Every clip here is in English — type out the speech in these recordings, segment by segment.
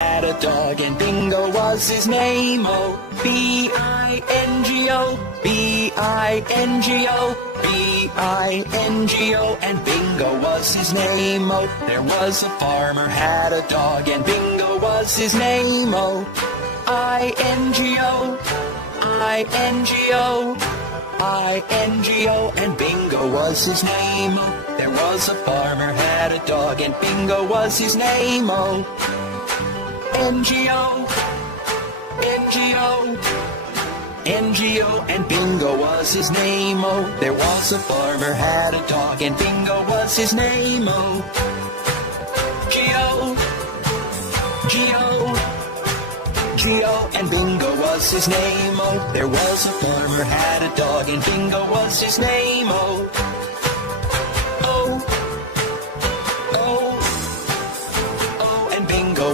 Had a dog and Bingo was his name, oh, B-I-N-G-O, B-I-N-G-O, B-I-N-G-O, and Bingo was his name, oh. There was a farmer had a dog and Bingo was his name, oh, I-N-G-O, I-N-G-O, I-N-G-O, and Bingo was his name, oh. There was a farmer had a dog and Bingo was his name, oh, N-G-O, N-G-O, N-G-O, and Bingo was his name, oh. There was a farmer had a dog and Bingo was his name, oh, G-O, G-O, G-O, and Bingo was his name, oh. There was a farmer had a dog and Bingo was his name, oh,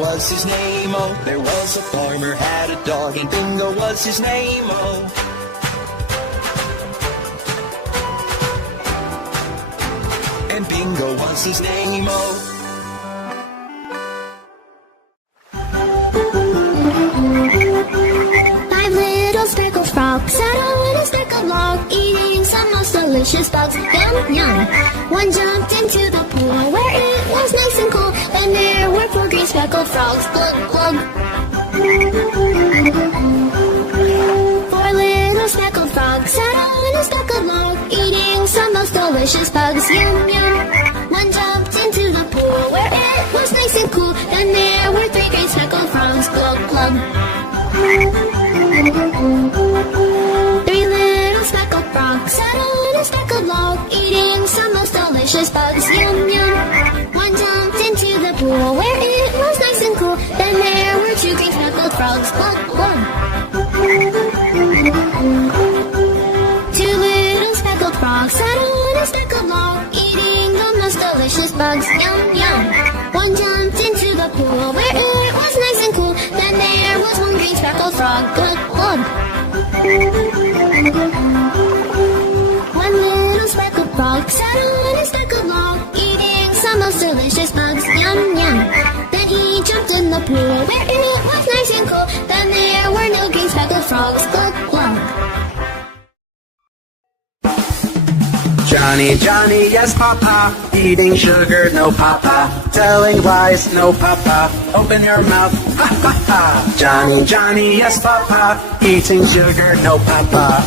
was his name, oh. There was a farmer had a dog and Bingo was his name, oh. And Bingo was his name, oh. Five little speckled frogs sat on a speckled log, eating some most delicious bugs. Yum, yum. One jumped into the pool where it was nice and cool. Then there were four green speckled frogs. Glug, glug. Four little speckled frogs sat on a speckled log, eating some most delicious bugs. Yum, yum. One jumped into the pool where it was nice and cool. Then there were three green speckled frogs. Glug, glug. Three little speckled frogs sat on a speckled log, eating some most delicious bugs. Yum, yum. One jumped into the pool where it was nice and cool. Then there were two green speckled frogs. Glug, glug. Two little speckled frogs sat on a speckled log, eating the most delicious bugs. Yum, yum. One jumped into the pool where it was nice and cool. Then there was one green speckled frog. Glug, glug. One little speckled frog sat on a speckled log, eating some most delicious bugs. Yum, yum. Then he jumped in the pool where it was nice and cool. Then there were no green speckled frogs. Glug, glug. Johnny, Johnny, yes papa, eating sugar, no papa, telling lies, no papa, open your mouth, ha ha ha. Johnny, Johnny, yes papa, eating sugar, no papa.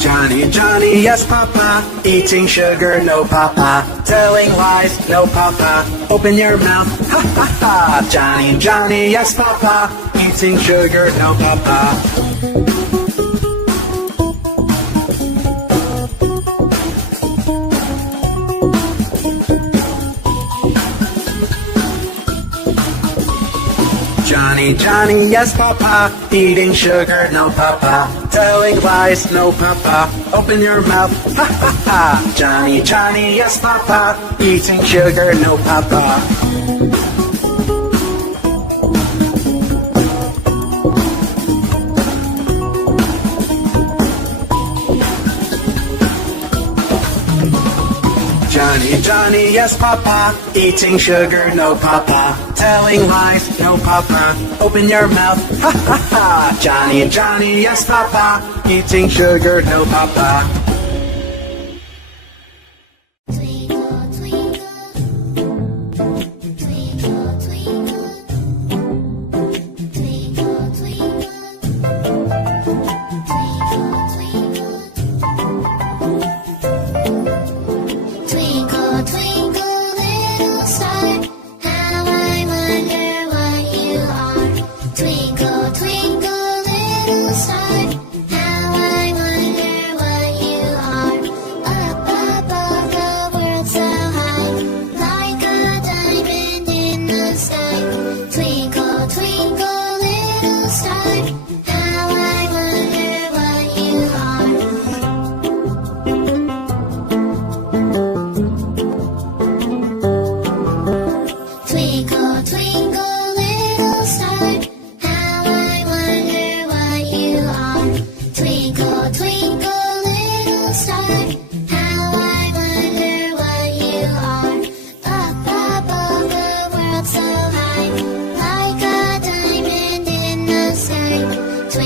Johnny, Johnny, yes papa, eating sugar, no papa, telling lies, no papa, open your mouth, ha ha ha. Johnny, Johnny, yes papa, eating sugar, no papa. Johnny, Johnny, yes papa, eating sugar, no papa, telling lies, no papa, open your mouth, ha ha ha. Johnny, Johnny, yes papa, eating sugar, no papa. Johnny, Johnny, yes papa, eating sugar, no papa, telling lies, no papa, open your mouth, ha ha ha. Johnny, Johnny, yes papa, eating sugar, no papa. Twinkle, twinkle, little star, how I wonder what you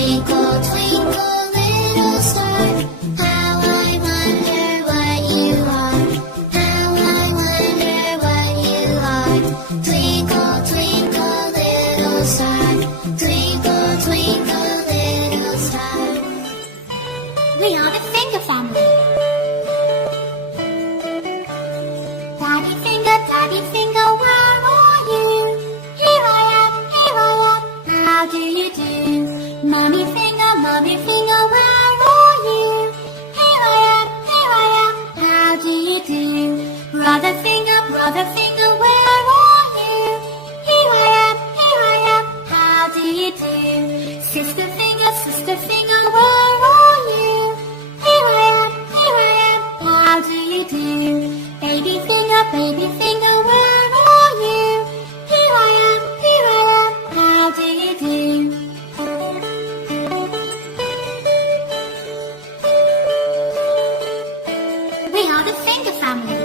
Twinkle, twinkle, little star, how I wonder what you are. How I wonder what you are. Twinkle, twinkle, little star, twinkle, twinkle, little star. We are the finger family. Daddy finger, where are you? Here I am, how do you do? Mommy finger, where are you? Here I am, how do you do? Brother finger, where are you? Here I am, how do you do? Sister finger, where are you? Here I am, how do you do? Baby finger, where are you? Here I am, how do you do? We are the finger family.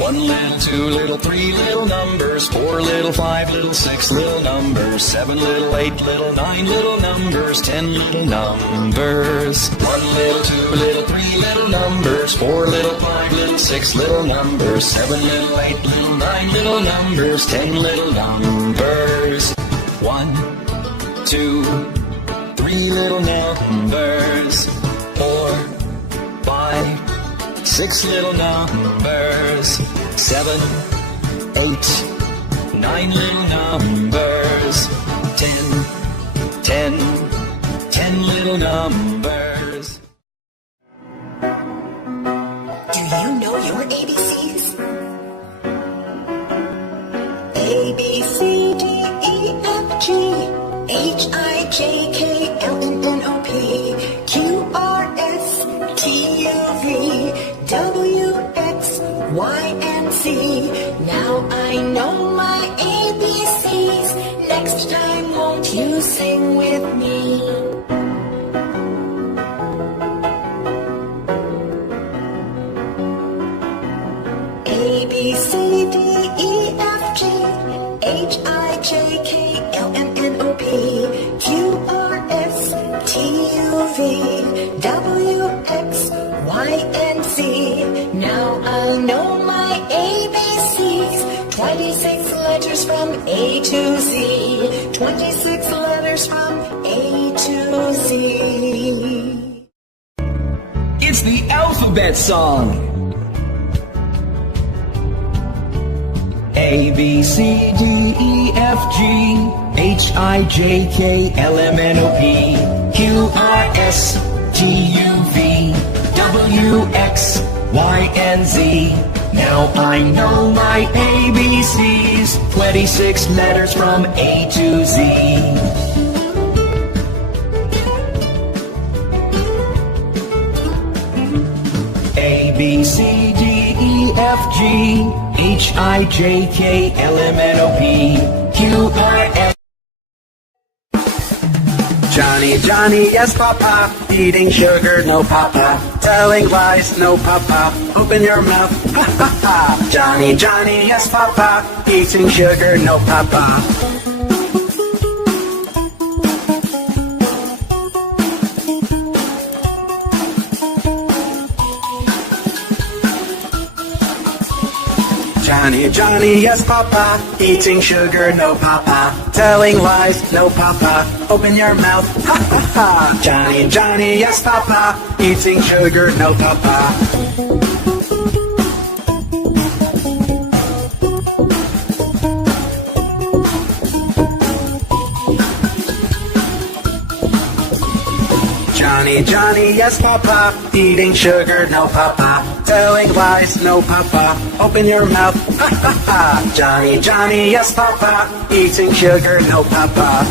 One little, two little, three little numbers, four little, five little, six little numbers, seven little, eight little, nine little numbers, 10 little numbers. One little, two little, three little numbers, four little, five little, six little numbers, seven little, eight little, nine little numbers, 10 little numbers. 1, 2, 3 little numbers, 4, 5, 6 little numbers, 7, 8, 9 little numbers, 10, 10 little numbers. Do you know your ABCs? A, B, C, D, E, F, G, H, I, J, K, L, M, N, O, P, Q, R, S, T, U, V, W, X, Y, and Z. Now I know my ABCs. Next time won't you sing with me? A, B, C, D, E, F, G, H, I, J, K, L, M, N, O, P, Q, R, S, T, U, V, W, X, Y, and Z. Now I know my ABCs. 26 letters from A to Z. 26 letters from A to Z. It's the alphabet song. A, B, C, D, E, F, G, H, I, J, K, L, M, N, O, P, Q, R, S, T, U, V, W, X, Y, and Z. Now I know my ABCs. 26 letters from A to Z. A, B, C, D, E, F, G, H, I, J, K, L, M, N, O, P, Q, R, S. Johnny, Johnny, yes, Papa. Eating sugar, no, Papa. Telling lies, no, Papa. Open your mouth, ha, ha, ha. Johnny, Johnny, yes, Papa. Eating sugar, no, Papa. Johnny, Johnny, yes, Papa. Eating sugar, no, Papa. Telling lies, no, Papa. Open your mouth, ha, ha, ha. Johnny, Johnny, yes, Papa. Eating sugar, no, Papa. Johnny, Johnny, yes, Papa. Eating sugar, no, Papa. Telling lies, no, Papa. Open your mouth, ha, ha, ha. Johnny, Johnny, yes, Papa. Eating sugar, no, Papa.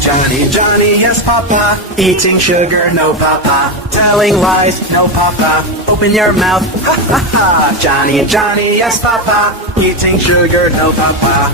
Johnny, Johnny, yes, Papa. Eating sugar, no, Papa. Telling lies, no, Papa. Open your mouth, ha, ha, ha. Johnny, Johnny, yes, Papa. Eating sugar, no, Papa.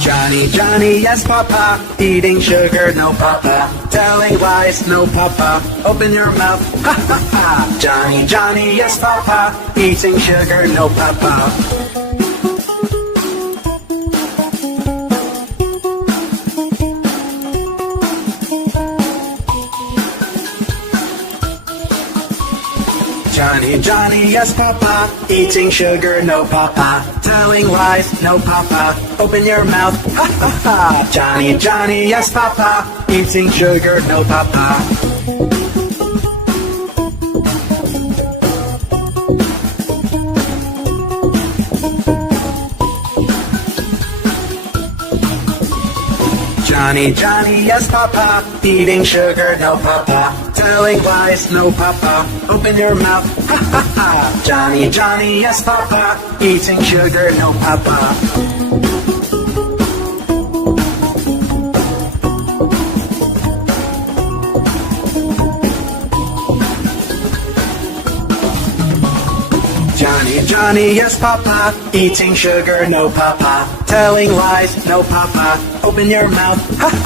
Johnny, Johnny, yes, Papa. Eating sugar, no, Papa. Telling lies, no, Papa. Open your mouth, ha, ha, ha. Johnny, Johnny, yes, Papa. Eating sugar, no, Papa. Johnny, Johnny, yes, Papa. Eating sugar, no, Papa. Telling lies, no, Papa. Open your mouth, ha, ha, ha. Johnny, Johnny, yes, Papa. Eating sugar, no, Papa. Johnny, Johnny, yes, Papa. Eating sugar, no, Papa. Telling lies, no, Papa. Open your mouth, ha, ha, ha. Johnny, Johnny, yes, Papa. Eating sugar, no, Papa. Johnny, Johnny, yes, Papa. Eating sugar, no, Papa. Telling lies, no, Papa. Open your mouth, ha, ha.